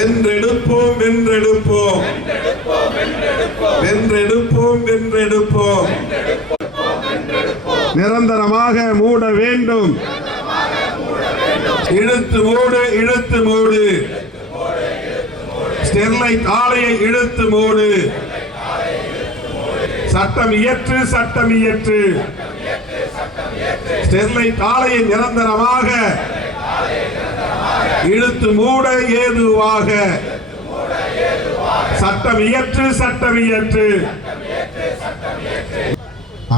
வென்றெடுப்போம் வென்றெடுப்போம் வென்றெடுப்போம் வென்றெடுப்போம். நிரந்தரமாக மூட வேண்டும். இழுத்து மூடு இழுத்து மூடு. ஸ்டெர்லைட் ஆலையை இழுத்து மூடு. சட்டம் இயற்று சட்டம் இயற்று. ஸ்டெர்லைட் ஆலையை நிரந்தரமாக இழுத்து மூட ஏதுவாக சட்டம் இயற்று சட்டம் இயற்று.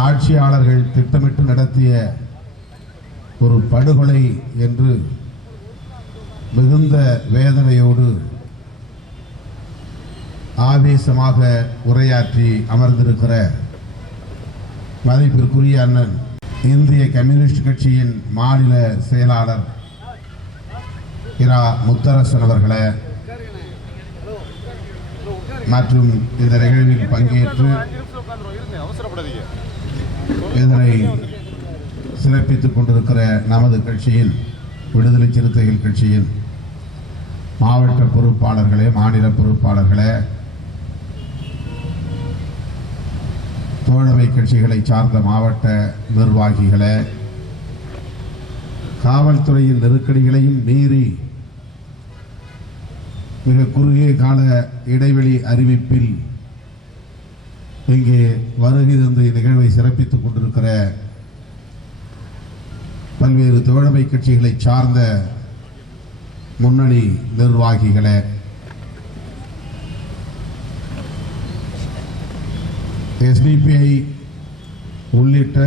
ஆட்சியாளர்கள் திட்டமிட்டு நடத்திய ஒரு படுகொலை என்று மிகுந்த வேதனையோடு ஆவேசமாக உரையாற்றி அமர்ந்திருக்கிற மதிப்பிற்குரிய அண்ணன் இந்திய கம்யூனிஸ்ட் கட்சியின் மாநில செயலாளர் இரா முத்தரசன் அவர்களே மற்றும் இந்த நிகழ்வில் பங்கேற்று இதனை சிறப்பித்துக் கொண்டிருக்கிற நமது கட்சியின் விடுதலை சிறுத்தைகள் கட்சியின் மாவட்ட பொறுப்பாளர்களே, மாநில பொறுப்பாளர்களே, தோழமை கட்சிகளை சார்ந்த மாவட்ட நிர்வாகிகளே, காவல்துறையின் நெருக்கடிகளையும் மீறி மிக குறுகிய கால இடைவெளி அறிவிப்பில் இங்கே வருகை தந்து நிகழ்வை சிறப்பித்துக் கொண்டிருக்கிற பல்வேறு தோழமை கட்சிகளை சார்ந்த முன்னணி நிர்வாகிகளே, எஸ்டிபிஐ உள்ளிட்ட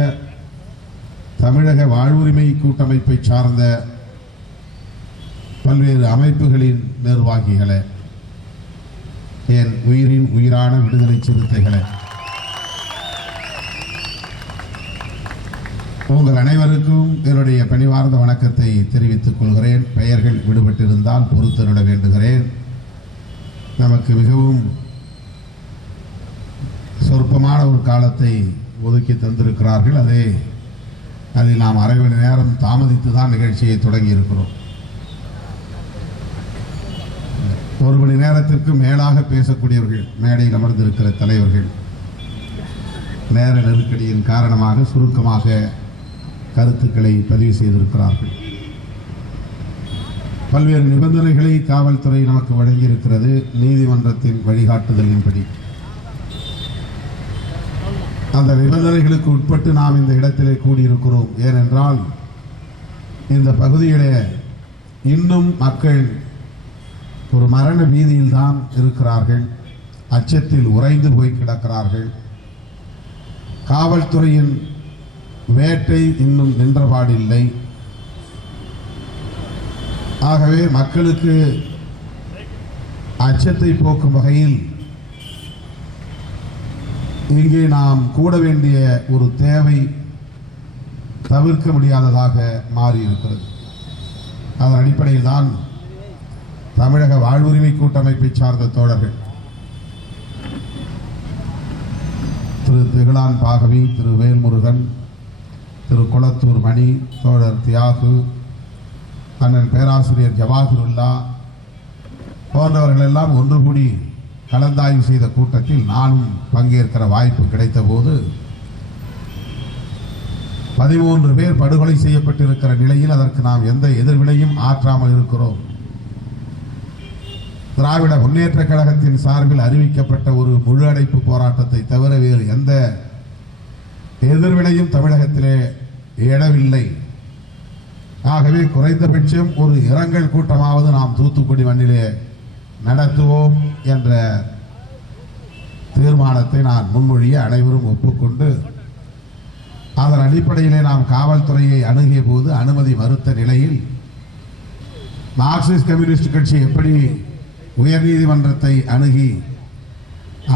தமிழக வாழ்வுரிமை கூட்டமைப்பை சார்ந்த பல்வேறு அமைப்புகளின் நிர்வாகிகளே, என் உயிரின் உயிரான விடுதலை சிறுத்தைகளே, உங்கள் அனைவருக்கும் என்னுடைய பணிவார்ந்த வணக்கத்தை தெரிவித்துக் கொள்கிறேன். பெயர்கள் விடுபட்டிருந்தால் பொறுத்தருட வேண்டுகிறேன். நமக்கு மிகவும் சொற்பமான ஒரு காலத்தை ஒதுக்கி தந்திருக்கிறார்கள். அதில் நாம் அரை மணி நேரம் தாமதித்து தான் நிகழ்ச்சியை தொடங்கி இருக்கிறோம். ஒரு மணி நேரத்திற்கு மேலாக பேசக்கூடியவர்கள் மேடையில் அமர்ந்திருக்கிற தலைவர்கள் நேர நெருக்கடியின் காரணமாக சுருக்கமாக கருத்துக்களை பதிவு செய்திருக்கிறார்கள். பல்வேறு நிபந்தனைகளை காவல்துறை நமக்கு வழங்கியிருக்கிறது. நீதிமன்றத்தின் வழிகாட்டுதலின்படி அந்த நிபந்தனைகளுக்கு உட்பட்டு நாம் இந்த இடத்திலே கூடியிருக்கிறோம். ஏனென்றால் இந்த பகுதியிலே இன்னும் மக்கள் ஒரு மரண பீதியில் தான் இருக்கிறார்கள். அச்சத்தில் உறைந்து போய் கிடக்கிறார்கள். காவல்துறையின் வேட்டை இன்னும் நின்றபாடில்லை. ஆகவே மக்களுக்கு அச்சத்தை போக்கும் வகையில் இங்கே நாம் கூட வேண்டிய ஒரு தேவை தவிர்க்க முடியாததாக மாறியிருக்கிறது. அதன் அடிப்படையில் தான் தமிழக வாழ்வுரிமை கூட்டமைப்பை சார்ந்த தோழர்கள் திரு திகழான் பாகவி, திரு வேல்முருகன், திரு குளத்தூர் மணி, தோழர் தியாகு, அண்ணன் பேராசிரியர் ஜவாஹிருல்லா போன்றவர்கள் எல்லாம் ஒன்று கூடி கலந்தாய்வு செய்த கூட்டத்தில் நானும் பங்கேற்கிற வாய்ப்பு கிடைத்த போது 13 பேர் படுகொலை செய்யப்பட்டிருக்கிற நிலையில் அதற்கு நாம் எந்த எதிர்வினையும் ஆற்றாமல் இருக்கிறோம். திராவிட முன்னேற்ற கழகத்தின் சார்பில் அறிவிக்கப்பட்ட ஒரு முழு அடைப்பு போராட்டத்தை தவிர வேறு எந்த எதிர்வினையும் தமிழகத்திலே எழவில்லை. ஆகவே குறைந்தபட்சம் ஒரு இரங்கல் கூட்டமாவது நாம் தூத்துக்குடி மண்ணிலே நடத்துவோம் என்ற தீர்மானத்தை நான் முன்மொழிய அனைவரும் ஒப்புக்கொண்டு அதன் அடிப்படையிலே நாம் காவல்துறையை அணுகிய போது அனுமதி மறுத்த நிலையில் மார்க்சிஸ்ட் கம்யூனிஸ்ட் கட்சி எப்படி உயர்நீதிமன்றத்தை அணுகி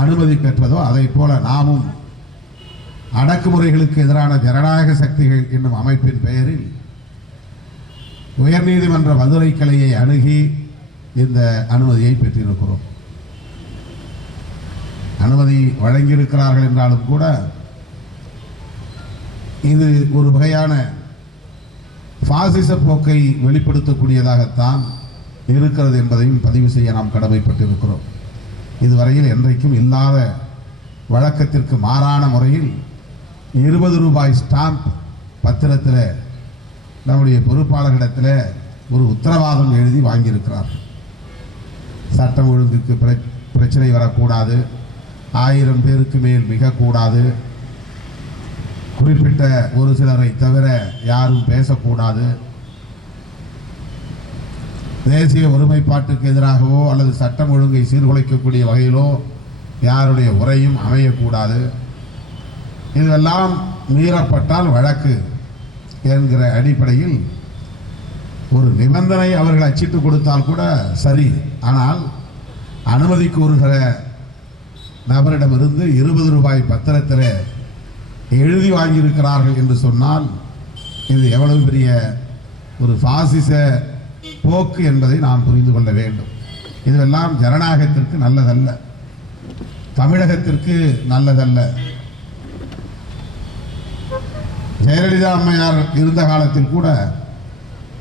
அனுமதி பெற்றதோ அதை போல நாமும் அடக்குமுறைகளுக்கு எதிரான ஜனநாயக சக்திகள் என்னும் அமைப்பின் பெயரில் உயர்நீதிமன்ற மதுரை கிளையை அணுகி இந்த அனுமதியை பெற்றிருக்கிறோம். அனுமதி வழங்கியிருக்கிறார்கள் என்றாலும் கூட இது ஒரு வகையான பாசிச போக்கை வெளிப்படுத்தக்கூடியதாகத்தான் இருக்கிறது என்பதையும் பதிவு செய்ய நாம் கடமைப்பட்டிருக்கிறோம். இதுவரையில் என்றைக்கும் இல்லாத வழக்கத்திற்கு மாறான முறையில் 20 ரூபாய் ஸ்டாம்ப் பத்திரத்தில் நம்முடைய பொறுப்பாளர்களிடத்தில் ஒரு உத்தரவாதம் எழுதி வாங்கியிருக்கிறார். சட்டம் ஒழுங்குக்கு பிரச்சனை வரக்கூடாது, 1000 பேருக்கு மேல் மிகக்கூடாது, குறிப்பிட்ட ஒரு சிலரை தவிர யாரும் பேசக்கூடாது, தேசிய ஒருமைப்பாட்டுக்கு எதிராகவோ அல்லது சட்டம் ஒழுங்கை சீர்குலைக்கக்கூடிய வகையிலோ யாருடைய உரையும் அமையக்கூடாது, இதுவெல்லாம் மீறப்பட்டால் வழக்கு என்கிற அடிப்படையில் ஒரு நிபந்தனை அவர்கள் அச்சிட்டு கொடுத்தால் கூட சரி. ஆனால் அனுமதி கோருகிற நபரிடமிருந்து 20 ரூபாய் பத்திரத்தில் எழுதி வாங்கியிருக்கிறார்கள் என்று சொன்னால் இது எவ்வளவு பெரிய ஒரு பாசிச போக்கு என்பதை நாம் புரிந்து கொள்ள வேண்டும். இதுவெல்லாம் ஜனநாயகத்திற்கு நல்லதல்ல, தமிழகத்திற்கு நல்லதல்ல. ஜெயலலிதா அம்மையார் இருந்த காலத்தில் கூட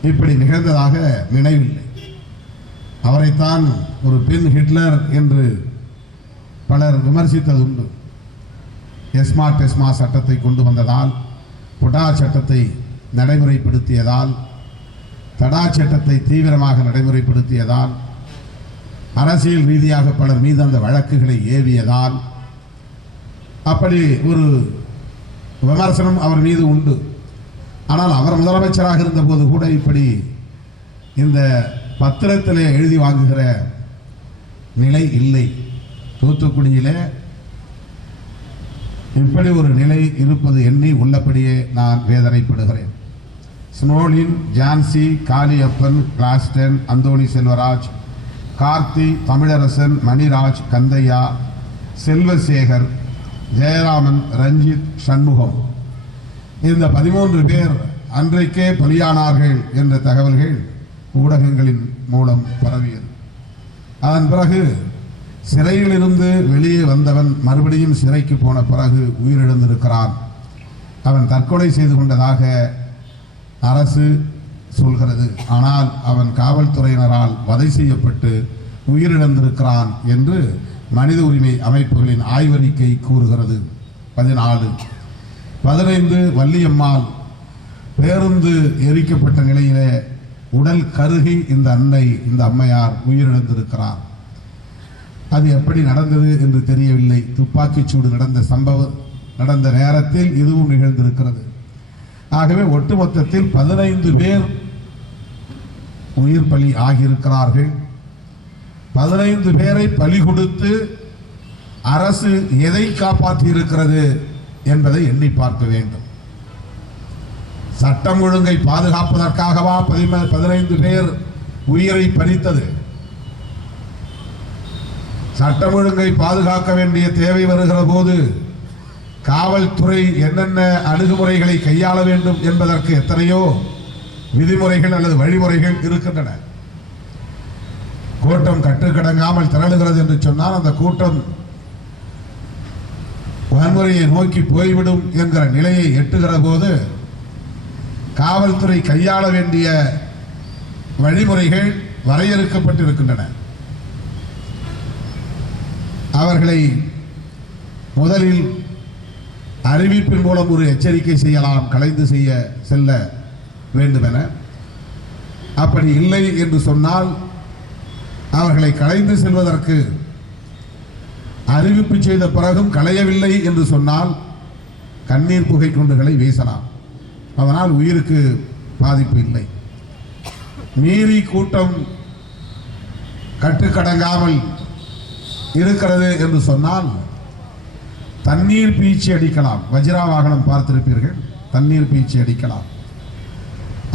இப்படி நிகழ்ந்ததாக நினைவில்லை. அவரைத்தான் ஒரு பெண் ஹிட்லர் என்று பலர் விமர்சித்ததுண்டு. எஸ்மா டெஸ்மா சட்டத்தை கொண்டு வந்ததால், புடா சட்டத்தை நடைமுறைப்படுத்தியதால், தடா சட்டத்தை தீவிரமாக நடைமுறைப்படுத்தியதால், அரசியல் ரீதியாக பலர் மீது அந்த வழக்குகளை ஏவியதால் அப்படி ஒரு விமர்சனம் அவர் மீது உண்டு. ஆனால் அவர் முதலமைச்சராக இருந்தபோது கூட இப்படி இந்த பத்திரத்திலே எழுதி வாங்குகிற நிலை இல்லை. தூத்துக்குடியிலே இப்படி ஒரு நிலை இருப்பது எண்ணி உள்ளபடியே நான் வேதனைப்படுகிறேன். ஸ்னோலின், ஜான்சி, காளியப்பன், கிளாஸ்டன், அந்தோணி செல்வராஜ், கார்த்தி, தமிழரசன், மணிராஜ், கந்தையா, செல்வசேகர், ஜெயராமன், ரஞ்சித், சண்முகம், இந்த 13 பேர் அன்றைக்கே பலியானார்கள் என்ற தகவல்கள் ஊடகங்களின் மூலம் பரவியது. அதன் பிறகு சிறையில் இருந்து வெளியே வந்தவன் மறுபடியும் சிறைக்கு போன பிறகு உயிரிழந்திருக்கிறான். அவன் தற்கொலை செய்து கொண்டதாக அரசு சொல்கிறது. ஆனால் அவன் காவல்துறையினரால் வதை செய்யப்பட்டு உயிரிழந்திருக்கிறான் என்று மனித உரிமை அமைப்புகளின் ஆய்வறிக்கை கூறுகிறது. 14 15 வள்ளியம்மாள் பேருந்து எரிக்கப்பட்ட நிலையிலே உடல் கருகி இந்த அம்மையார் உயிரிழந்திருக்கிறார். அது எப்படி நடந்தது என்று தெரியவில்லை. துப்பாக்கிச்சூடு நடந்த நேரத்தில் இதுவும் நிகழ்ந்திருக்கிறது. ஆகவே ஒட்டுமொத்தத்தில் 15 பேர் உயிர் பலி ஆகியிருக்கிறார்கள். 15 பேரை பலி கொடுத்து அரசு எதை காப்பாற்றி இருக்கிறது என்பதை எண்ணி பார்க்க வேண்டும். சட்டம் ஒழுங்கை பாதுகாப்பதற்காகவா 15 பேர் உயிரை பறித்தது? சட்டம் ஒழுங்கை பாதுகாக்க வேண்டிய தேவை வருகிற போது காவல்துறை என்னென்ன அணுகுமுறைகளை கையாள வேண்டும் என்பதற்கு எத்தனையோ விதிமுறைகள் அல்லது வழிமுறைகள் இருக்கின்றன. கூட்டம் கட்டுக்கடங்காமல் திரளுகிறது என்று சொன்னால் அந்த கூட்டம் வன்முறையை நோக்கி போய்விடும் என்கிற நிலையை எட்டுகிற போது காவல்துறை கையாள வேண்டிய வழிமுறைகள் வரையறுக்கப்பட்டிருக்கின்றன. அவர்களை முதலில் அறிவிப்பின் மூலம் ஒரு எச்சரிக்கை செய்யலாம், கலைந்து செல்ல வேண்டும் என. அப்படி இல்லை என்று சொன்னால் அவர்களை கலைந்து செல்வதற்கு அறிவிப்பு செய்த பிறகும் களையவில்லை என்று சொன்னால் கண்ணீர் புகை குண்டுகளை வீசலாம். அதனால் உயிருக்கு பாதிப்பு இல்லை. மீறி கூட்டம் கட்டுக்கடங்காமல் இருக்கிறது என்று சொன்னால் தண்ணீர் பீச்சி அடிக்கலாம். வஜ்ரா வாகனம் பார்த்திருப்பீர்கள், தண்ணீர் பீச்சி அடிக்கலாம்.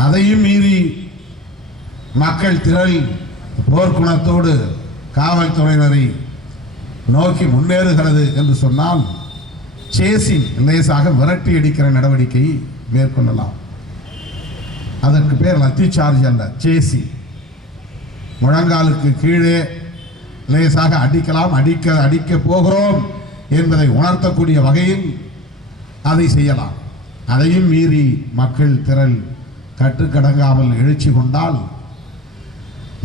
அதையும் மீறி மக்கள் திரள் போர்க்குணத்தோடு காவல்துறையினரை நோக்கி முன்னேறுகிறது என்று சொன்னால் சேசிங், லேசாக விரட்டி அடிக்கிற நடவடிக்கை மேற்கொள்ளலாம். அதற்கு பேர் லத்தி சார்ஜ் அல்ல, சேசி. முழங்காலுக்கு கீழே லேசாக அடிக்கலாம். அடிக்க போகிறோம் என்பதை உணர்த்தக்கூடிய வகையில் அதை செய்யலாம். அதையும் மீறி மக்கள் திரள் கட்டுக்கடங்காமல் எழுச்சி கொண்டால்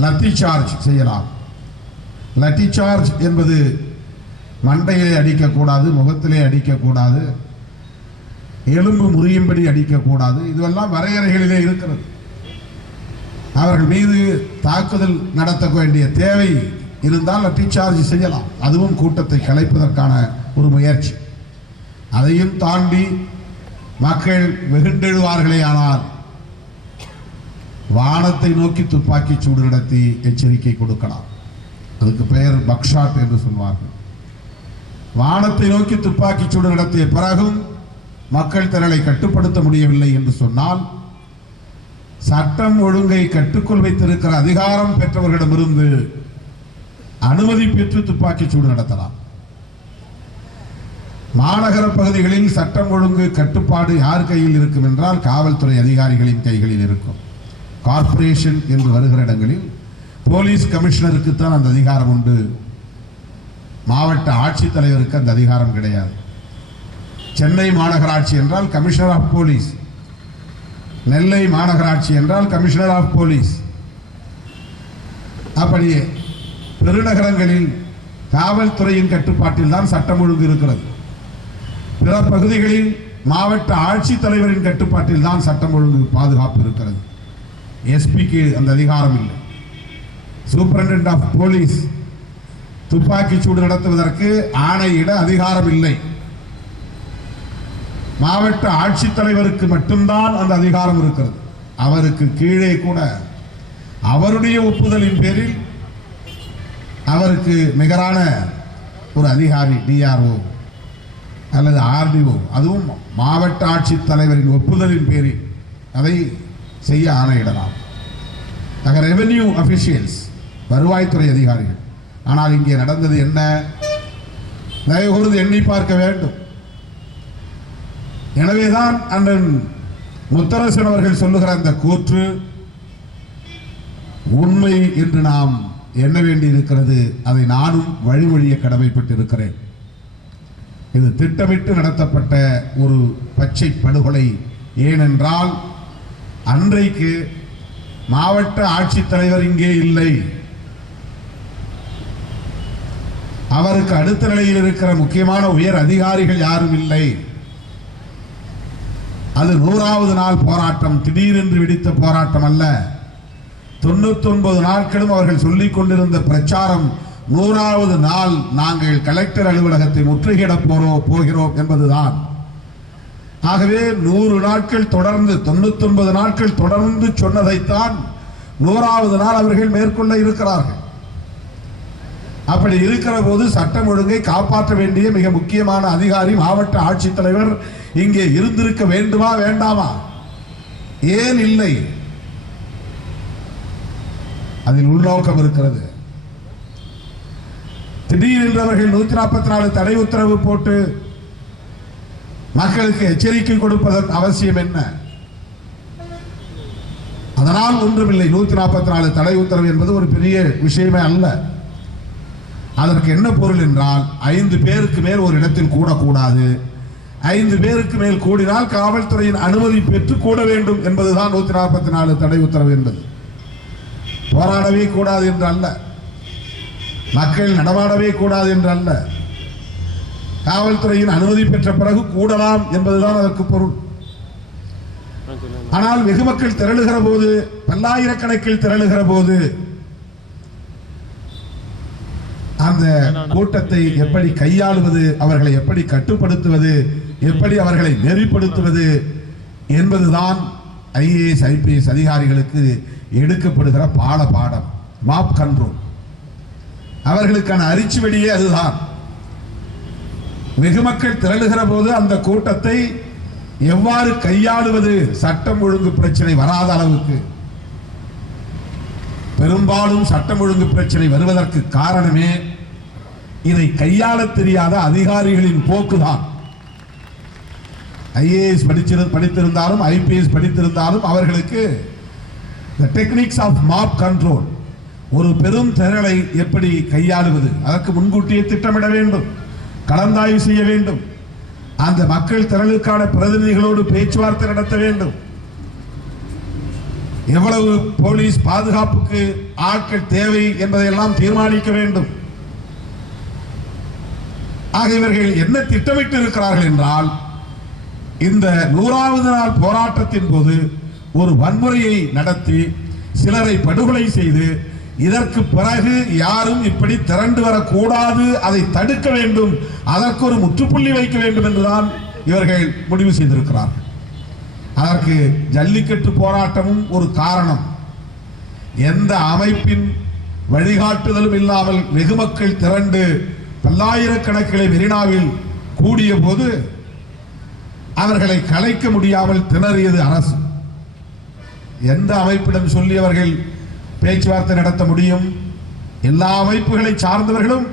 லத்தி சார்ஜ் செய்யலாம். லத்தி சார்ஜ் என்பது மண்டையிலே அடிக்கக்கூடாது, முகத்திலே அடிக்கக்கூடாது, எலும்பு முறியும்படி அடிக்கக்கூடாது. இதுவெல்லாம் வரையறைகளிலே இருக்கிறது. அவர்கள் மீது தாக்குதல் நடத்த வேண்டிய தேவை இருந்தால் லத்தி சார்ஜ் செய்யலாம். அதுவும் கூட்டத்தை கலைப்பதற்கான ஒரு முயற்சி. அதையும் தாண்டி மக்கள் வெகுண்டெழுவார்களே ஆனால் வானத்தை நோக்கி துப்பாக்கி சூடு நடத்தி எச்சரிக்கை கொடுக்கலாம். அதுக்கு பெயர் பக்ஷாட் என்று சொல்வார்கள். வானத்தை நோக்கி துப்பாக்கி சூடு நடத்திய பிறகும் மக்கள் திரளை கட்டுப்படுத்த முடியவில்லை என்று சொன்னால் சட்டம் ஒழுங்கை கட்டுக்குள் வைத்திருக்கிற அதிகாரம் பெற்றவர்களிடமிருந்து அனுமதி பெற்று துப்பாக்கி சூடு நடத்தலாம். மாநகர பகுதிகளில் சட்டம் ஒழுங்கு கட்டுப்பாடு யார் கையில் இருக்கும் என்றால் காவல்துறை அதிகாரிகளின் கைகளில் இருக்கும். கார்ப்பரேஷன் என்று வருகிற இடங்களில் போலீஸ் கமிஷனருக்கு தான் அந்த அதிகாரம் உண்டு. மாவட்ட ஆட்சித்தலைவருக்கு அந்த அதிகாரம் கிடையாது. சென்னை மாநகராட்சி என்றால் கமிஷனர் ஆஃப் போலீஸ், நெல்லை மாநகராட்சி என்றால் கமிஷனர் ஆஃப் போலீஸ். அப்படியே பெருநகரங்களில் காவல்துறையின் கட்டுப்பாட்டில் தான் சட்டம் ஒழுங்கு இருக்கிறது. பிற பகுதிகளில் மாவட்ட ஆட்சித்தலைவரின் கட்டுப்பாட்டில் தான் சட்டம் ஒழுங்கு பாதுகாப்பு இருக்கிறது. எஸ்பிக்கு அந்த அதிகாரம் இல்லை. சூப்பரண்டென்ட் ஆஃப் போலீஸ் துப்பாக்கி சூடு நடத்துவதற்கு ஆணையிட அதிகாரம் இல்லை. மாவட்ட ஆட்சித்தலைவருக்கு மட்டும்தான் அந்த அதிகாரம் இருக்கிறது. அவருக்கு கீழே கூட அவருடைய ஒப்புதலின் பேரில் அவருக்கு நிகரான ஒரு அதிகாரி டிஆர்ஓ அல்லது ஆர்டிஓ, அதுவும் மாவட்ட ஆட்சித்தலைவரின் ஒப்புதலின் பேரில் அதை செய்ய ஆணையிடலாம். ஆக ரெவென்யூ அபிஷியல்ஸ், வருவாய்த்துறை அதிகாரிகள். ஆனால் இங்கே நடந்தது என்ன? தயவு கூர்ந்து எண்ணி பார்க்க வேண்டும். எனவேதான் அண்ணன் முத்தரசன் அவர்கள் சொல்லுகிற அந்த கூற்று உண்மை என்று நாம் எண்ண வேண்டி இருக்கிறது. அதை நானும் வழிமொழிய கடமைப்பட்டு இருக்கிறேன். இது திட்டமிட்டு நடத்தப்பட்ட ஒரு பச்சை படுகொலை. ஏனென்றால் அன்றைக்கு மாவட்ட ஆட்சித்தலைவர் இங்கே இல்லை. அவருக்கு அடுத்த நிலையில் இருக்கிற முக்கியமான உயர் அதிகாரிகள் யாரும் இல்லை. அது 100வது நாள் போராட்டம், திடீரென்று வெடித்த போராட்டம் அல்ல. 99 நாட்களும் அவர்கள் சொல்லிக் கொண்டிருந்த பிரச்சாரம் 100வது நாள் நாங்கள் கலெக்டர் அலுவலகத்தை முற்றுகையிட போகிறோம் என்பதுதான். ஆகவே 100 நாட்கள் தொடர்ந்து, 99 நாட்கள் தொடர்ந்து சொன்னதைத்தான் 100வது நாள் அவர்கள் மேற்கொள்ள இருக்கிறார்கள். அப்படி இருக்கிற போது சட்டம் ஒழுங்கை காப்பாற்ற வேண்டிய மிக முக்கியமான அதிகாரி மாவட்ட ஆட்சித்தலைவர் இங்கே இருந்திருக்க வேண்டுமா வேண்டாமா? ஏன் இல்லை? அதில் உள்நோக்கம் இருக்கிறது. திடீரென்று அவர்கள் 144 தடை உத்தரவு போட்டு மக்களுக்கு எச்சரிக்கை கொடுப்பதன் அவசியம் என்ன? அதனால் ஒன்றுமில்லை. 144 தடை உத்தரவு என்பது ஒரு பெரிய விஷயமே அல்ல. அதற்கு என்ன பொருள் என்றால் 5 பேருக்கு மேல் ஒரு இடத்தில் கூடக்கூடாது. 5 பேருக்கு மேல் கூடினால் காவல்துறையின் அனுமதி பெற்று கூட வேண்டும் என்பதுதான் 144 தடை உத்தரவு என்பது. போராடவே கூடாது என்று அல்ல, மக்கள் நடமாடவே கூடாது என்று அல்ல, காவல்துறையின் அனுமதி பெற்ற பிறகு கூடலாம் என்பதுதான் அதற்கு பொருள். ஆனால் வெகு மக்கள் திரளுகிற போது, பல்லாயிரக்கணக்கில் திரளுகிற போது அந்த கூட்டத்தை எப்படி கையாளுவது, அவர்களை எப்படி கட்டுப்படுத்துவது, எப்படி அவர்களை நெறிப்படுத்துவது என்பதுதான் ஐஏஎஸ் ஐபிஎஸ் அதிகாரிகளுக்கு எடுக்கப்படுகிற பாடம். மாப் கண்ட்ரோல் அவர்களுக்கான அரிச்சுவடியே அதுதான். வெகு மக்கள் திரளுகிற போது அந்த கூட்டத்தை எவ்வாறு கையாளுவது, சட்டம் ஒழுங்கு பிரச்சனை வராத அளவுக்கு. பெரும்பாலும் சட்டம் ஒழுங்கு பிரச்சனை வருவதற்கு காரணமே இதை கையாள தெரியாத அதிகாரிகளின் போக்குதான். ஐஏஎஸ் படித்திருந்தாலும் ஐபிஎஸ் படித்திருந்தாலும் அவர்களுக்கு the techniques of mob control, ஒரு பெரும் திரளை எப்படி கையாளுவது, அதற்கு முன்கூட்டியே திட்டமிட வேண்டும், கலந்தாய்வு செய்ய வேண்டும், அந்த மக்கள் திரளுக்கான பிரதிநிதிகளோடு பேச்சுவார்த்தை நடத்த வேண்டும். எவ்வளவு போலீஸ் பாதுகாப்புக்கு ஆட்கள் தேவை என்பதையெல்லாம் தீர்மானிக்க வேண்டும். ஆக இவர்கள் என்ன திட்டமிட்டு இருக்கிறார்கள் என்றால், இந்த 100வது நாள் போராட்டத்தின் போது ஒரு வன்முறையை நடத்தி சிலரை படுகொலை செய்து, இதற்கு பிறகு யாரும் இப்படி திரண்டு வரக்கூடாது, அதை தடுக்க வேண்டும், அதற்கு ஒரு முற்றுப்புள்ளி வைக்க வேண்டும் என்றுதான் இவர்கள் முடிவு செய்திருக்கிறார்கள். அதற்கு ஜல்லிக்கட்டு போராட்டமும் ஒரு காரணம். எந்த அமைப்பின் வழிகாட்டுதலும் இல்லாமல் வெகு மக்கள் திரண்டு பல்லாயிரக்கணக்கிலே மெரினாவில் கூடிய போது அவர்களை கலைக்க முடியாமல் திணறியது அரசு. எந்த அமைப்பிடம் சொல்லி அவர்கள் பேச்சுவார்த்தை நடத்த முடியும்? எல்லா அமைப்புகளை சார்ந்தவர்களும்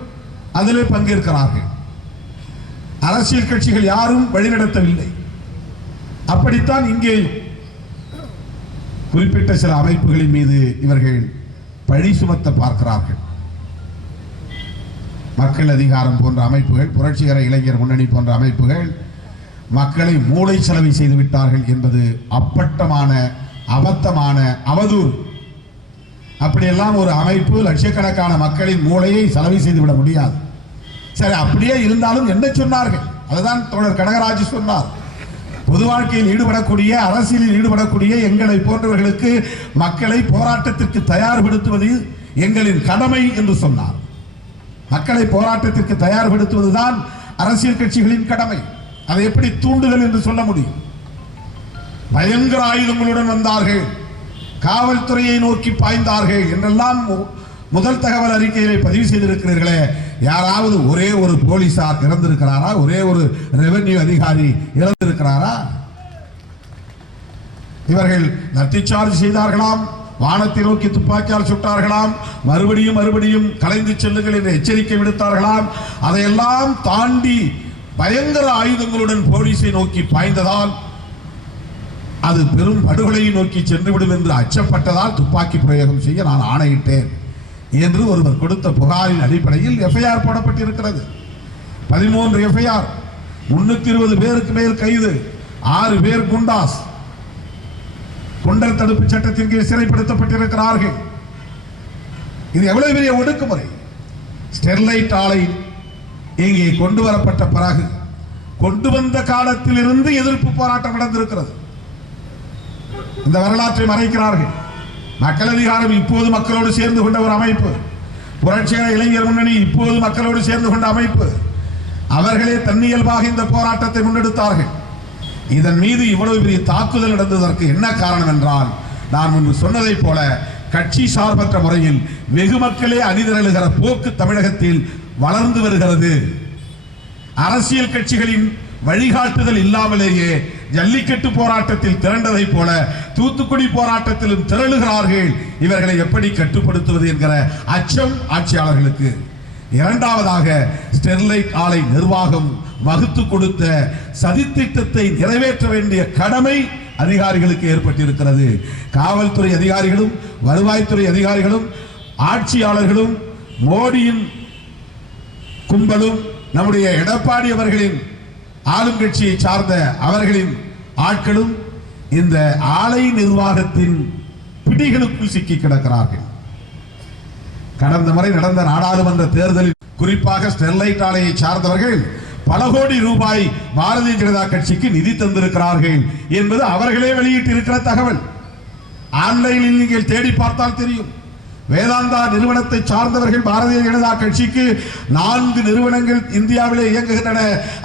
அதிலே பங்கேற்கிறார்கள். அரசியல் கட்சிகள் யாரும் வழிநடத்தவில்லை. அப்படித்தான் இங்கே குறிப்பிட்ட சில அமைப்புகளின் மீது இவர்கள் பழி சுமத்த பார்க்கிறார்கள். மக்கள் அதிகாரம் போன்ற அமைப்புகள், புரட்சிகர இளைஞர் முன்னணி போன்ற அமைப்புகள் மக்களை மூளை செலவை செய்து விட்டார்கள் என்பது அப்பட்டமான அபத்தமான அவதூறு. அப்படியெல்லாம் ஒரு அமைப்பு லட்சக்கணக்கான மக்களின் மூளையை செலவு செய்துவிட முடியாது. சரி, அப்படியே இருந்தாலும் என்ன சொன்னார்கள்? அதுதான் தோழர் கனகராஜ் சொன்னார். பொது வாழ்க்கையில் ஈடுபடக்கூடிய, அரசியலில் ஈடுபடக்கூடிய எங்களை போன்றவர்களுக்கு மக்களை போராட்டத்திற்கு தயார்படுத்துவது எங்களின் கடமை என்று சொன்னார். மக்களை போராட்டத்திற்கு தயார்படுத்துவதுதான் அரசியல் கட்சிகளின் கடமை. அதை எப்படி தூண்டுதல் என்று சொல்ல முடியும்? பயங்கர ஆயுதங்களுடன் வந்தார்கள், காவல்துறையை நோக்கி பாய்ந்தார்கள் என்றெல்லாம் முதல் தகவல் அறிக்கையை பதிவு செய்திருக்கிறீர்களே. யாராவது ஒரே ஒரு போலீசார் இறந்திருக்கிறாரா? ஒரே ஒரு ரெவென்யூ அதிகாரி இறந்திருக்கிறாரா? இவர்கள் லத்தி சார்ஜ் செய்தார்களாம், வானத்தை நோக்கி துப்பாக்கியால் சுட்டார்களாம், மறுபடியும் மறுபடியும் கலைந்து செல்லுங்கள் என்று எச்சரிக்கை விடுத்தார்களாம். அதையெல்லாம் தாண்டி பயங்கர ஆயுதங்களுடன் போலீஸை நோக்கி பாய்ந்ததால் அது பெரும் படுகொலையை நோக்கி சென்றுவிடும் என்று அச்சப்பட்டதால் துப்பாக்கி பிரயோகம் செய்ய நான் ஆணையிட்டேன் என்று ஒருவர் கொடுத்த புகாரின் அடிப்படையில் எஃப்ஐஆர் போடப்பட்டிருக்கிறது. 13 எஃப்ஐஆர், 320 பேருக்கு மேல் கைது, 6 பேர் குண்டாஸ், குண்டர் தடுப்பு சட்டத்தின் கீழ் சிறைப்படுத்தப்பட்டிருக்கிறார்கள். இது எவ்வளவு பெரிய ஒடுக்குமுறை! ஸ்டெர்லைட் ஆலை இங்கே கொண்டு வரப்பட்ட பிறகு, கொண்டு வந்த காலத்தில் இருந்து எதிர்ப்பு போராட்டம் நடந்திருக்கிறது. இந்த வரலாற்றை மறைக்கிறார்கள். மக்கள் அதிகாரம் இப்போது மக்களோடு சேர்ந்து கொண்ட ஒரு அமைப்பு, புரட்சிகர இளைஞர் முன்னணி இப்போது மக்களோடு சேர்ந்து கொண்ட அமைப்பு. அவர்களே தன்னியல்பாக இந்த போராட்டத்தை முன்னெடுத்தார்கள். இதன் மீது இவ்வளவு பெரிய தாக்குதல் நடந்ததற்கு என்ன காரணம் என்றால், நான் முன்பு சொன்னதை போல கட்சி சார்பற்ற முறையில் வெகு மக்களே அணிதிரளுகிற போக்கு தமிழகத்தில் வளர்ந்து வருகிறது. அரசியல் கட்சிகளின் வழிகாட்டுதல் இல்லாமலேயே ஜல்லிக்கட்டு போராட்டத்தில் திரண்டதை போல தூத்துக்குடி போராட்டத்திலும் திரளுகிறார்கள். இவர்களை எப்படி கட்டுப்படுத்துவது என்கிற அச்சம் ஆட்சியாளர்களுக்கு. இரண்டாவதாக, ஸ்டெர்லைட் ஆலை நிர்வாகம் வகுத்து கொடுத்த சதித்திட்டத்தை நிறைவேற்ற வேண்டிய கடமை அதிகாரிகளுக்கு ஏற்பட்டிருக்கிறது. காவல்துறை அதிகாரிகளும் வருவாய்த்துறை அதிகாரிகளும் ஆட்சியாளர்களும் மோடியின் கும்பலும் நம்முடைய எடப்பாடி அவர்களின் ஆளுங்கட்சியை சார்ந்த அவர்களின் ஆட்களும் இந்த ஆலை நிர்வாகத்தின் பிடிகளுக்குள் சிக்கி கிடக்கிறார்கள். கடந்த முறை நடந்த நாடாளுமன்ற தேர்தலில் குறிப்பாக ஸ்டெர்லைட் ஆலையை சார்ந்தவர்கள் பல கோடி ரூபாய் பாரதிய ஜனதா கட்சிக்கு நிதி தந்திருக்கிறார்கள் என்பது அவர்களே வெளியிட்டிருக்கிற தகவல். ஆன்லைனில் நீங்கள் தேடி பார்த்தால் தெரியும். வேதாந்தா நிறுவனத்தை சார்ந்தவர்கள் பாரதிய ஜனதா கட்சிக்கு 4 நிறுவனங்கள் இந்தியாவிலே இயங்குகின்றன.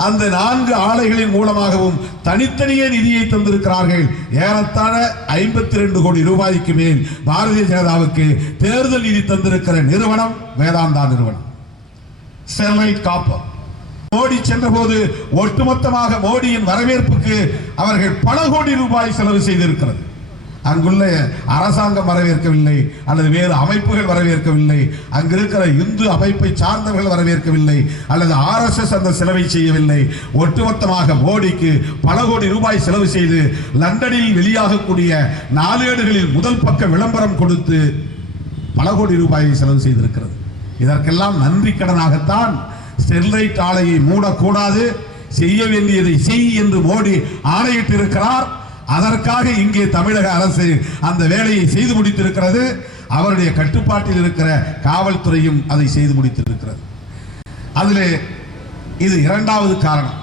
அந்த 4 ஆலைகளின் மூலமாகவும் தனித்தனியே நிதியை தந்திருக்கிறார்கள். ஏறத்தாழ 52 கோடி ரூபாய்க்கு மேல் பாரதிய ஜனதாவுக்கு தேர்தல் நிதி தந்திருக்கிற நிறுவனம் வேதாந்தா நிறுவனம். ஸ்டெர்லைட் காப்பர் மோடி சென்ற போது ஒட்டுமொத்தமாக மோடியின் வரவேற்புக்கு அவர்கள் பல கோடி ரூபாய் செலவு செய்திருக்கிறது. அங்குள்ள அரசாங்கம் வரவேற்கவில்லை, அல்லது வேறு அமைப்புகள் வரவேற்கவில்லை, அங்கிருக்கிற இந்து அமைப்பை சார்ந்தவர்கள் வரவேற்கவில்லை, அல்லது RSS அந்த செலவை செய்யவில்லை. ஒட்டுமொத்தமாக மோடிக்கு பல கோடி ரூபாய் செலவு செய்து லண்டனில் வெளியாகக்கூடிய நாளேடுகளில் முதல் பக்க விளம்பரம் கொடுத்து பல கோடி ரூபாயை செலவு செய்திருக்கிறது. இதற்கெல்லாம் நன்றி கடனாகத்தான் ஸ்டெர்லைட் ஆலையை மூடக்கூடாது, செய்ய வேண்டியதை செய் என்று மோடி ஆணையிட்டிருக்கிறார். அதற்காக இங்கே தமிழக அரசு அந்த வேலையை செய்து முடித்திருக்கிறது. அவருடைய கட்டுப்பாட்டில் இருக்கிற காவல்துறையும் அதை செய்து முடித்திருக்கிறது. அதிலே இது இரண்டாவது காரணம்.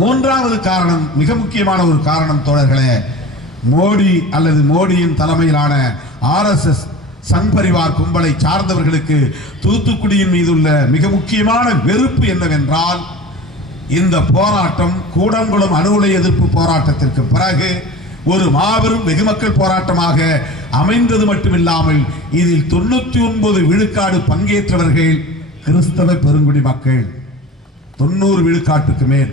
மூன்றாவது காரணம், மிக முக்கியமான ஒரு காரணம் தோழர்களே, மோடி அல்லது மோடியின் தலைமையிலான RSS சங் பரிவார் கும்பலை சார்ந்தவர்களுக்கு தூத்துக்குடியின் மீது உள்ள மிக முக்கியமான வெறுப்பு என்னவென்றால், இந்த போராட்டம் கூடங்குளம் அணு உலை எதிர்ப்பு போராட்டத்திற்கு பிறகு ஒரு மாபெரும் வெகுமக்கள் போராட்டமாக அமைந்தது மட்டுமில்லாமல் இதில் 99 விழுக்காடு பங்கேற்றவர்கள் கிறிஸ்தவ பெருங்குடி மக்கள். 90 விழுக்காட்டுக்கு மேல்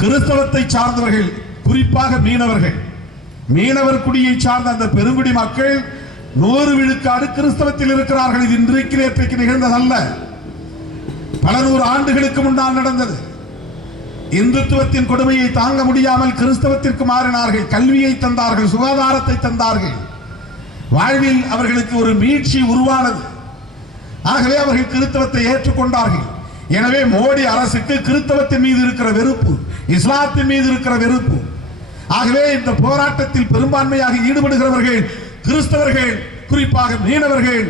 கிறிஸ்தவத்தை சார்ந்தவர்கள், குறிப்பாக மீனவர் குடியை சார்ந்த அந்த பெருங்குடி மக்கள் 100 விழுக்காடு கிறிஸ்தவத்தில் இருக்கிறார்கள். இது இன்றைக்கு நேற்றைக்கு நிகழ்ந்ததல்ல, பல நூறு ஆண்டுகளுக்கு முன்னால் நடந்தது. இந்துத்துவத்தின் கொடுமையை தாங்க முடியாமல் கிறிஸ்தவத்திற்கு மாறினார்கள். கல்வியை தந்தார்கள், சுகாதாரத்தை தந்தார்கள், வாழ்வில் அவர்களுக்கு ஒரு மீட்சி உருவானது. ஆகவே அவர்கள் கிறிஸ்தவத்தை ஏற்றுக்கொண்டார்கள். எனவே மோடி அரசுக்கு கிறிஸ்தவத்தின் மீது இருக்கிற வெறுப்பு, இஸ்லாத்தின் மீது இருக்கிற வெறுப்பு. ஆகவே இந்த போராட்டத்தில் பெரும்பான்மையாக ஈடுபடுகிறவர்கள் கிறிஸ்தவர்கள், குறிப்பாக மீனவர்கள்.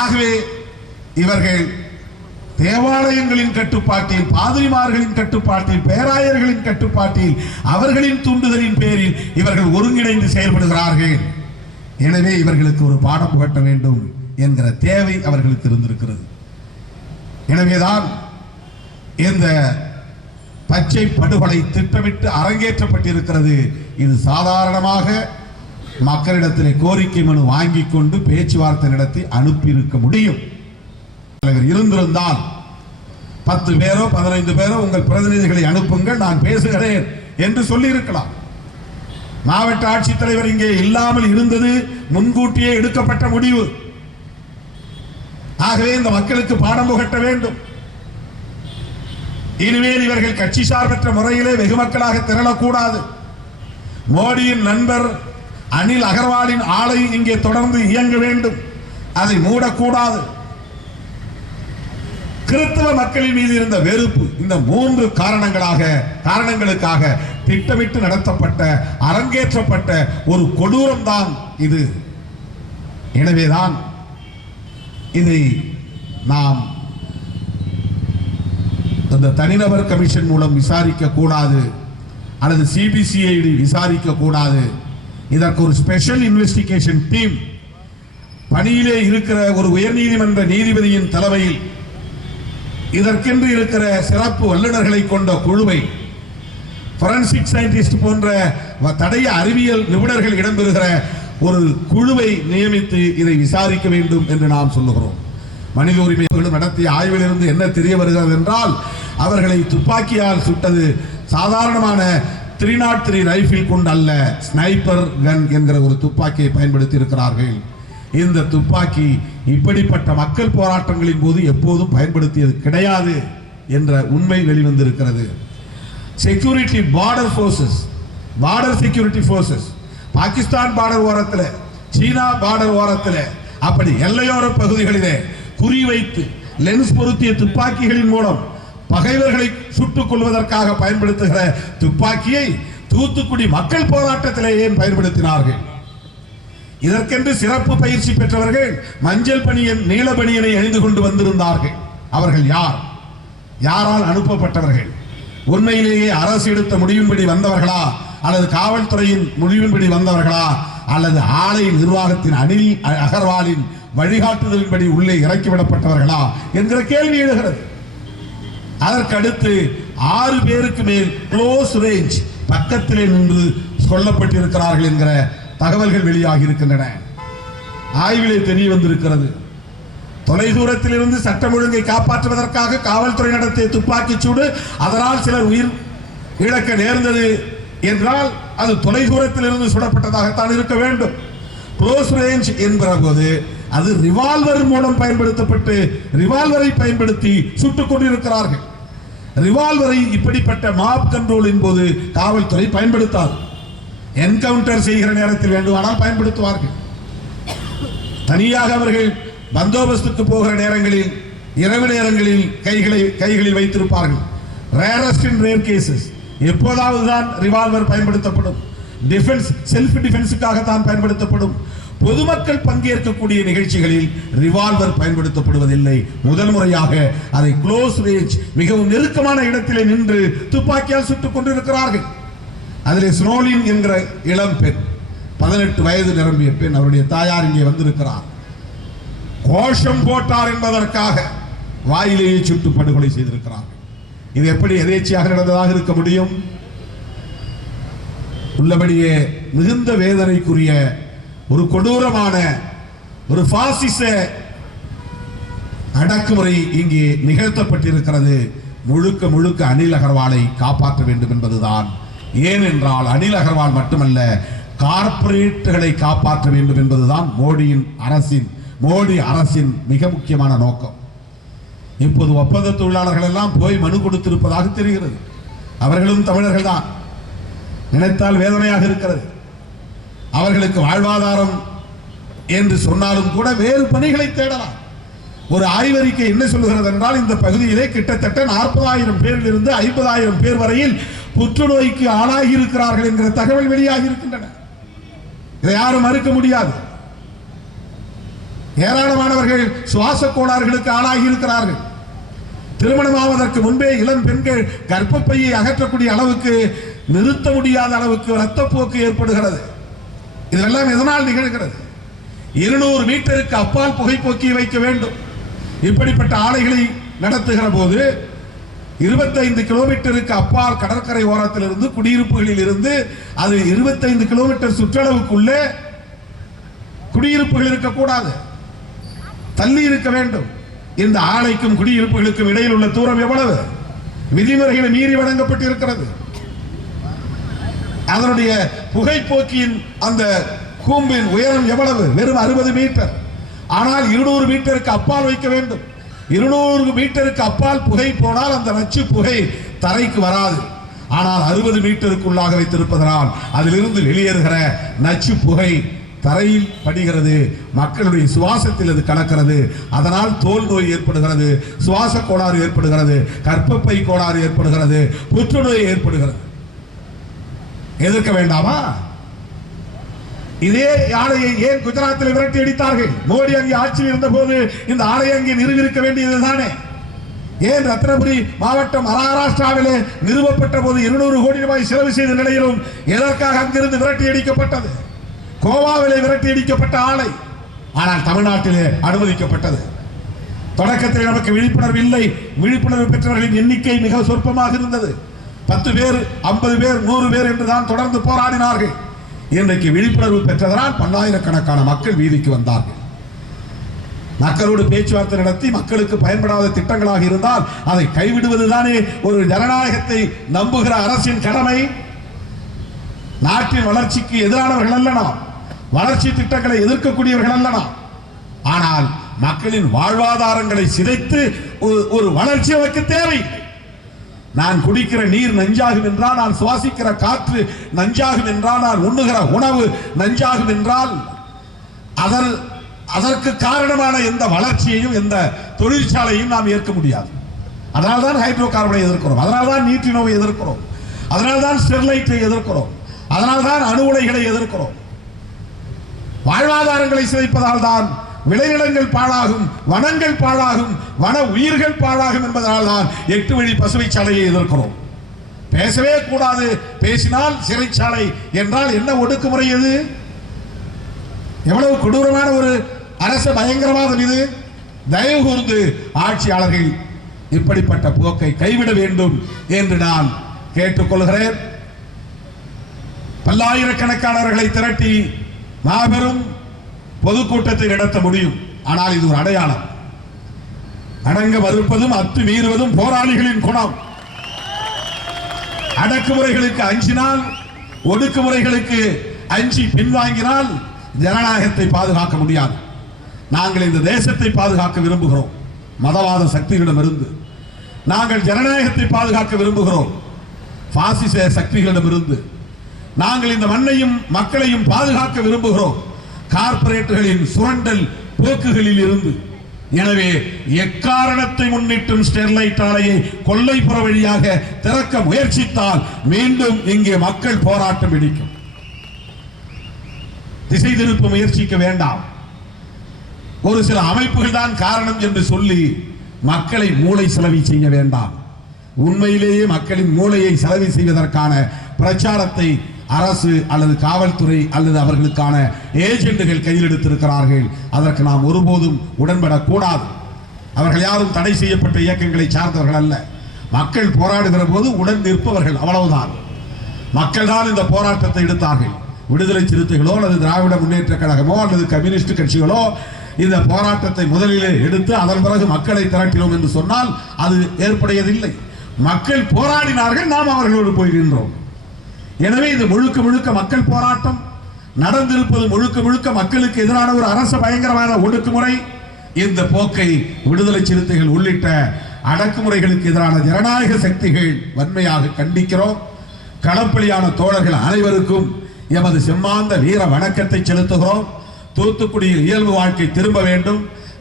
ஆகவே இவர்கள் தேவாலயங்களின் கட்டுப்பாட்டில், பாதிரிமார்களின் கட்டுப்பாட்டில், பேராயர்களின் கட்டுப்பாட்டில், அவர்களின் தூண்டுதலின் பேரில் இவர்கள் ஒருங்கிணைந்து செயல்படுகிறார்கள். எனவே இவர்களுக்கு ஒரு பாடம் புகட்ட வேண்டும் என்கிற தேவை அவர்களுக்கு இருந்திருக்கிறது. எனவேதான் இந்த பச்சை படுகொலை திட்டமிட்டு அரங்கேற்றப்பட்டிருக்கிறது. இது சாதாரணமாக மக்களிடத்திலே கோரிக்கை மனு வாங்கிக் கொண்டு பேச்சுவார்த்தை நடத்தி அனுப்பியிருக்க முடியும். இருந்திருந்தால் 10 பேரோ 15 பேரோ உங்கள் பிரதிநிதிகளை அனுப்புங்கள், நான் பேசுகிறேன் என்று சொல்லி இருக்கலாம். மாவட்ட ஆட்சித்தலைவர் இங்கே இல்லாமல் இருந்தது முன்கூட்டியே எடுக்கப்பட்ட முடிவு. ஆகவே இந்த மக்களுக்கு பாடம் புகட்ட வேண்டும். இனிமேல் இவர்கள் கட்சி சார்பற்ற முறையிலே வெகுமக்களாக திரளக்கூடாது. மோடியின் நண்பர் அனில் அகர்வாலின் ஆலை இங்கே தொடர்ந்து இயங்க வேண்டும், அதை மூடக்கூடாது. கிறிஸ்தவ மக்களின் மீது இருந்த வெறுப்பு, இந்த 3 காரணங்களுக்காக திட்டமிட்டு நடத்தப்பட்ட, அரங்கேற்றப்பட்ட ஒரு கொடூரம் தான் இது. எனவேதான் இதை நாம் அந்த தனிநபர் கமிஷன் மூலம் விசாரிக்க கூடாது, அல்லது CBCID விசாரிக்க கூடாது. இதற்கு ஒரு ஸ்பெஷல் இன்வெஸ்டிகேஷன் டீம் பணியிலே இருக்கிற ஒரு உயர்நீதிமன்ற நீதிபதியின் தலைமையில் இதற்கென்று இருக்கிற சிறப்பு வல்லுநர்களை கொண்ட குழுவை, forensic scientist போன்ற தடய அறிவியல் நிபுணர்கள் இடம்பெறுகிற ஒரு குழுவை நியமித்து இதை விசாரிக்க வேண்டும் என்று நாம் சொல்லுகிறோம். மனித உரிமைகளும் நடத்திய ஆய்விலிருந்து என்ன தெரிய வருகிறது என்றால், அவர்களை துப்பாக்கியால் சுட்டது சாதாரணமான 303 ரைபிள் கொண்டு அல்ல, ஸ்னைப்பர் கன் என்கிற ஒரு துப்பாக்கியை பயன்படுத்தி இருக்கிறார்கள். இந்த துப்பாக்கி இப்படிப்பட்ட மக்கள் போராட்டங்களின் போது எப்போதும் பயன்படுத்தியது கிடையாது என்ற உண்மை வெளிவந்திருக்கிறது. Security border forces, border security forces, Pakistan border ஓரத்தில், சீனா பார்டர் ஓரத்தில், அப்படி எல்லையோர பகுதிகளிலே குறிவைத்து லென்ஸ் பொருத்திய துப்பாக்கிகளின் மூலம் பகைவர்களை சுட்டுக் கொள்வதற்காக பயன்படுத்துகிற துப்பாக்கியை தூத்துக்குடி மக்கள் போராட்டத்திலே ஏன் பயன்படுத்தினார்கள்? இதற்கென்று சிறப்பு பயிற்சி பெற்றவர்கள் மஞ்சள் பணியன், நீல பணியனை அணிந்து கொண்டு வந்திருந்தார்கள். அவர்கள் யார்? யாரால் அனுப்பப்பட்டவர்கள்? உண்மையிலேயே அரசு எடுத்த முடிவின்படி வந்தவர்களா, அல்லது காவல்துறையின் முடிவின்படி வந்தவர்களா, அல்லது ஆலை நிர்வாகத்தின் அனில் அகர்வாலின் வழிகாட்டுதலின்படி உள்ளே இறக்கிவிடப்பட்டவர்களா என்கிற கேள்வி எழுகிறது. அதற்கடுத்து 6 பேருக்கு மேல் க்ளோஸ் ரேஞ்ச், பக்கத்திலே நின்று கொல்லப்பட்டிருக்கிறார்கள் என்கிற தகவல்கள் வெளியாகி இருக்கின்றன. ஆய்விலே தெரிய வந்திருக்கிறது. தொலைதூரத்தில் இருந்து சட்டம் ஒழுங்கை காப்பாற்றுவதற்காக காவல்துறை நடத்திய துப்பாக்கி சூடு, அதனால் சிலர் உயிர் இழக்க நேர்ந்தது என்றால் அது தொலைதூரத்தில் இருந்து சுடப்பட்டதாகத்தான் இருக்க வேண்டும். க்ளோஸ் ரேஞ்ச் என்கிற போது அது ரிவால்வர் மூலம் பயன்படுத்தப்பட்டு, ரிவால்வரை பயன்படுத்தி சுட்டுக் கொண்டிருக்கிறார்கள். ரிவால்வரை இப்படிப்பட்ட மாப் கண்ட்ரோலின் போது காவல்துறை பயன்படுத்தாது. என்கவுண்டர் செய்கிற நேரத்தில் வேண்டுமானால் பயன்படுத்துவார்கள். தனியாக அவர்கள் பந்தோபஸ்துக்கு போகிற நேரங்களில், இரவு நேரங்களில் கைகளில் வைத்திருப்பார்கள். ரேரஸ்ட் இன் ரேர் கேசஸ், எப்போதாவது தான் ரிவால்வர் பயன்படுத்தப்படும், டிஃபென்ஸ் செல்ஃப் டிஃபென்ஸுக்காகத்தான் பயன்படுத்தப்படும். பொதுமக்கள் பங்கேற்கக்கூடிய நிகழ்ச்சிகளில் ரிவால்வர் பயன்படுத்தப்படுவதில்லை. முதல் முறையாக அதை க்ளோஸ் ரேஞ்ச், மிகவும் நெருக்கமான இடத்திலே நின்று துப்பாக்கியால் சுட்டுக் கொண்டிருக்கிறார்கள். அதிலே ஸ்னோலின் என்கிற இளம் பெண், 18 வயது நிரம்பிய பெண், அவருடைய தாயார் இங்கே வந்திருக்கிறார். கோஷம் போட்டார் என்பதற்காக வாயிலேயே சுட்டு படுகொலை செய்திருக்கிறார். இது எப்படி எதேச்சையாக நடந்ததாக இருக்க முடியும்? உள்ளபடியே மிகுந்த வேதனைக்குரிய ஒரு கொடூரமான ஒரு பாசிச அடக்குமுறை இங்கே நிகழ்த்தப்பட்டிருக்கிறது. முழுக்க முழுக்க அனில் அகர்வாலை காப்பாற்ற வேண்டும் என்பதுதான். ஏனென்றால் அனில் அகர்வால் மட்டுமல்ல, கார்ப்பரேட்டுகளை காப்பாற்ற வேண்டும் என்பதுதான் மோடி அரசின் மிக முக்கியமான நோக்கம். இப்போது ஒப்பந்த தொழிலாளர்கள் எல்லாம் போய் மனு கொடுத்திருப்பதாக தெரிகிறது. அவர்களும் தமிழர்கள் தான். நினைத்தால் வேதனையாக இருக்கிறது. அவர்களுக்கு வாழ்வாதாரம் என்று சொன்னாலும் கூட வேறு பணிகளை தேடலாம். ஒரு ஆய்வறிக்கை என்ன சொல்லுகிறது என்றால், இந்த பகுதியிலே கிட்டத்தட்ட 40,000 பேரில் இருந்து 50,000 பேர் வரையில் புற்றுநோய்க்கு ஆளாகி இருக்கிறார்கள் என்கிற தகவல் வெளியாகி இருக்கின்றன. இதை யாரும் மறுக்க முடியாது. ஏராளமானவர்கள் சுவாச கோளாறுகளுக்கு ஆளாகி இருக்கிறார்கள். திருமணமாவதற்கு முன்பே இளம் பெண்கள் கர்ப்பப்பையை அகற்றக்கூடிய அளவுக்கு, நிறுத்த முடியாத அளவுக்கு இரத்தப்போக்கு ஏற்படுகிறது. இதெல்லாம் எதனால் நிகழ்கிறது? 200 மீட்டருக்கு அப்பால் புகைப்போக்கி வைக்க வேண்டும். இப்படிப்பட்ட ஆலைகளை நடத்துகிற போது 25 கிலோமீட்டருக்கு அப்பால் கடற்கரை ஓரத்தில் இருந்து, குடியிருப்புகளில் இருந்து, அது 25 கிலோமீட்டர் சுற்றளவுக்குள்ளே குடியிருப்புகள் இருக்கக்கூடாது, தள்ளி இருக்க வேண்டும். இந்த ஆலைக்கும் குடியிருப்புகளுக்கும் இடையில் உள்ள தூரம் எவ்வளவு? விதிமுறைகளை மீறி வழங்கப்பட்டிருக்கிறது. அதனுடைய புகைப்போக்கியின் அந்த கூம்பின் உயரம் எவ்வளவு? வெறும் 60 மீட்டர். ஆனால் 200 மீட்டருக்கு அப்பால் வைக்க வேண்டும். 200 மீட்டருக்கு அப்பால் புகை போனால் அந்த நச்சு புகை தரைக்கு வராது. ஆனால் 60 மீட்டருக்குள்ளாக வைத்திருப்பதனால் அதிலிருந்து வெளியேறுகிற நச்சு புகை தரையில் படுகிறது. மக்களுடைய சுவாசத்தில் அது கலக்கிறது. அதனால் தோல் நோய் ஏற்படுகிறது, சுவாச கோளாறு ஏற்படுகிறது, கர்ப்பப்பை கோளாறு ஏற்படுகிறது, புற்றுநோய் ஏற்படுகிறது. எதிர்க்க வேண்டாமா? இதே ஆலையை ஏன் குஜராத்தில் விரட்டி அடித்தார்கள்? மோடி அங்கே ஆட்சியில் இருந்த போது இந்த ஆலையை அங்கே நிறுவிருக்க வேண்டியதுதானே? ஏன் ரத்னபுரி மாவட்டம் மகாராஷ்டிராவிலே நிறுவப்பட்ட போது 200 கோடி ரூபாய் செலவு செய்த நிலையிலும் எதற்காக அங்கிருந்து விரட்டி அடிக்கப்பட்டது? கோவாவிலே விரட்டி அடிக்கப்பட்ட ஆலை, ஆனால் தமிழ்நாட்டிலே அனுமதிக்கப்பட்டது. தொடக்கத்தில் நமக்கு விழிப்புணர்வு இல்லை. விழிப்புணர்வு பெற்றவர்களின் எண்ணிக்கை மிக சொற்பமாக இருந்தது. 10 பேர், 50 பேர், 100 பேர் என்றுதான் தொடர்ந்து போராடினார்கள். இன்றைக்கு விழிப்புணர்வு பெற்றதனால் பல்லாயிரக்கணக்கான மக்கள் வீதிக்கு வந்தார்கள். மக்களோடு பேச்சுவார்த்தை நடத்தி மக்களுக்கு பயன்படாத திட்டங்களாக இருந்தால் அதை கைவிடுவதுதானே ஒரு ஜனநாயகத்தை நம்புகிற அரசின் கடமை. நாட்டின் வளர்ச்சிக்கு எதிரானவர்கள் அல்ல நாம், வளர்ச்சி திட்டங்களை எதிர்க்கக்கூடியவர்கள் அல்ல நாம். ஆனால் மக்களின் வாழ்வாதாரங்களை சிதைத்து ஒரு வளர்ச்சி நமக்கு தேவை. நான் குடிக்கிற நீர் நஞ்சாகும் என்றால், நான் சுவாசிக்கிற காற்று நஞ்சாகும் என்றால், நான் உண்ணுகிற உணவு நஞ்சாகும் என்றால், அதற்கு காரணமான எந்த வளர்ச்சியையும் எந்த தொழிற்சாலையும் நாம் ஏற்க முடியாது. அதனால்தான் ஹைட்ரோ கார்பனை எதிர்க்கிறோம், அதனால்தான் நீட்டினோவை எதிர்க்கிறோம், அதனால்தான் ஸ்டெர்லைட்டை எதிர்க்கிறோம், அதனால்தான் அணு உலைகளை எதிர்க்கிறோம். வாழ்வாதாரங்களை சிதைப்பதால் தான் விளைநிலங்கள் பாழாகும், வனங்கள் பாழாகும், வன உயிர்கள் பாழாகும் என்பதனால் தான் 8 வழி பசுமை சாலையை எதிர்க்கிறோம். பேசவே கூடாது, பேசினால் சிறைச்சாலை என்றால் என்ன ஒடுக்குமுறை? எது எவ்வளவு கொடூரமான ஒரு அரச பயங்கரவாதம் இது! தயவு கூர்ந்து ஆட்சியாளர்கள் இப்படிப்பட்ட போக்கை கைவிட வேண்டும் என்று நான் கேட்டுக்கொள்கிறேன். பல்லாயிரக்கணக்கானவர்களை திரட்டி மாபெரும் பொதுக்கூட்டத்தை நடத்த முடியும். ஆனால் இது ஒரு அடையாளம். அடங்க மறுப்பதும் அத்துமீறுவதும் போராளிகளின் குணம். அடக்குமுறைகளுக்கு அஞ்சினால், ஒடுக்குமுறைகளுக்கு அஞ்சி பின்வாங்கினால் ஜனநாயகத்தை பாதுகாக்க முடியாது. நாங்கள் இந்த தேசத்தை பாதுகாக்க விரும்புகிறோம் மதவாத சக்திகளிடமிருந்து. நாங்கள் ஜனநாயகத்தை பாதுகாக்க விரும்புகிறோம் பாசிச சக்திகளிடமிருந்து. நாங்கள் இந்த மண்ணையும் மக்களையும் பாதுகாக்க விரும்புகிறோம் கார்ப்பரேட்டுகளின் சுரண்டல் போக்குகளில் இருந்து. எனவே எக்காரணத்தை முன்னிட்டும் ஸ்டெர்லைட் ஆலையை கொல்லைப்புற வழியாக திறக்க முயற்சித்தால் மீண்டும் இங்கே மக்கள் போராட்டம் வெடிக்கும். திசை திருப்ப முயற்சிக்க வேண்டாம். ஒரு சில அமைப்புகள் தான் காரணம் என்று சொல்லி மக்களை மூளை செலவி செய்ய வேண்டாம். உண்மையிலேயே மக்களின் மூளையை செலவு செய்வதற்கான பிரச்சாரத்தை அரசு அல்லது காவல்துறை அல்லது அவர்களுக்கான ஏஜென்ட்டுகள் கையில் எடுத்திருக்கிறார்கள். அதற்கு நாம் ஒருபோதும் உடன்படக்கூடாது. அவர்கள் யாரும் தடை செய்யப்பட்ட இயக்கங்களை சார்ந்தவர்கள் அல்ல. மக்கள் போராடுகிற போது உடன் நிற்பவர்கள், அவ்வளவுதான். மக்கள் தான் இந்த போராட்டத்தை எடுத்தார்கள். விடுதலை சிறுத்தைகளோ அல்லது திராவிட முன்னேற்ற கழகமோ அல்லது கம்யூனிஸ்ட் கட்சிகளோ இந்த போராட்டத்தை முதலிலே எடுத்து அதன் பிறகு மக்களை திரட்டினோம் என்று சொன்னால் அது ஏற்புடையதில்லை. மக்கள் போராடினார்கள், நாம் அவர்களோடு போய்கின்றோம். எனவே இது முழுக்க முழுக்க மக்கள் போராட்டம் நடந்திருப்பது முழுக்க முழுக்க மக்களுக்கு எதிரான ஒரு அரசு பயங்கரமான ஒடுக்குமுறை. இந்த போக்கை விடுதலை சிறுத்தைகள் உள்ளிட்ட அடக்குமுறைகளுக்கு எதிரான ஜனநாயக சக்திகள் வன்மையாக கண்டிக்கிறோம். களப்பலியான தோழர்கள் அனைவருக்கும் எமது செம்மாந்த வீர வணக்கத்தை செலுத்துகிறோம். தூத்துக்குடியில் இயல்பு வாழ்க்கை திரும்ப வேண்டும்,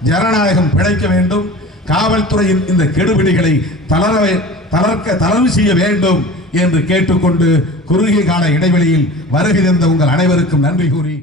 ஜனநாயகம் பிழைக்க வேண்டும், காவல்துறையின் இந்த கெடுபிடிகளை தளர்வு செய்ய வேண்டும் என்று கேட்டுக்கொண்டு குறுகிய கால இடைவெளியில் வருகை தந்த உங்கள் அனைவருக்கும் நன்றி கூறி